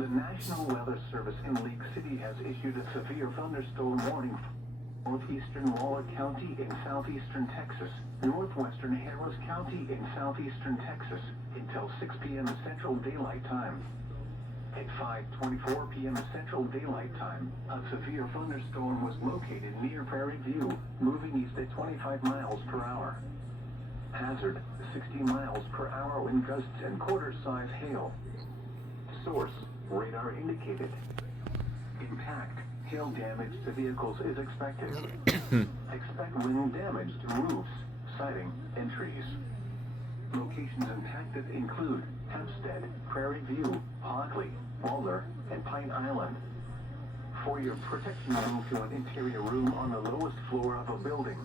The National Weather Service in Lake City has issued a severe thunderstorm warning for northeastern Waller County in southeastern Texas, northwestern Harris County in southeastern Texas, until 6 p.m. Central Daylight Time. At 5:24 p.m. Central Daylight Time, a severe thunderstorm was located near Prairie View, moving east at 25 miles per hour. Hazard, 60 miles per hour wind gusts and quarter-size hail. Source, radar indicated. Impact, hail damage to vehicles is expected. Expect wind damage to roofs, siding, and trees. Locations impacted include Hempstead, Prairie View, Hockley, Waller, and Pine Island. For your protection, move to an interior room on the lowest floor of a building.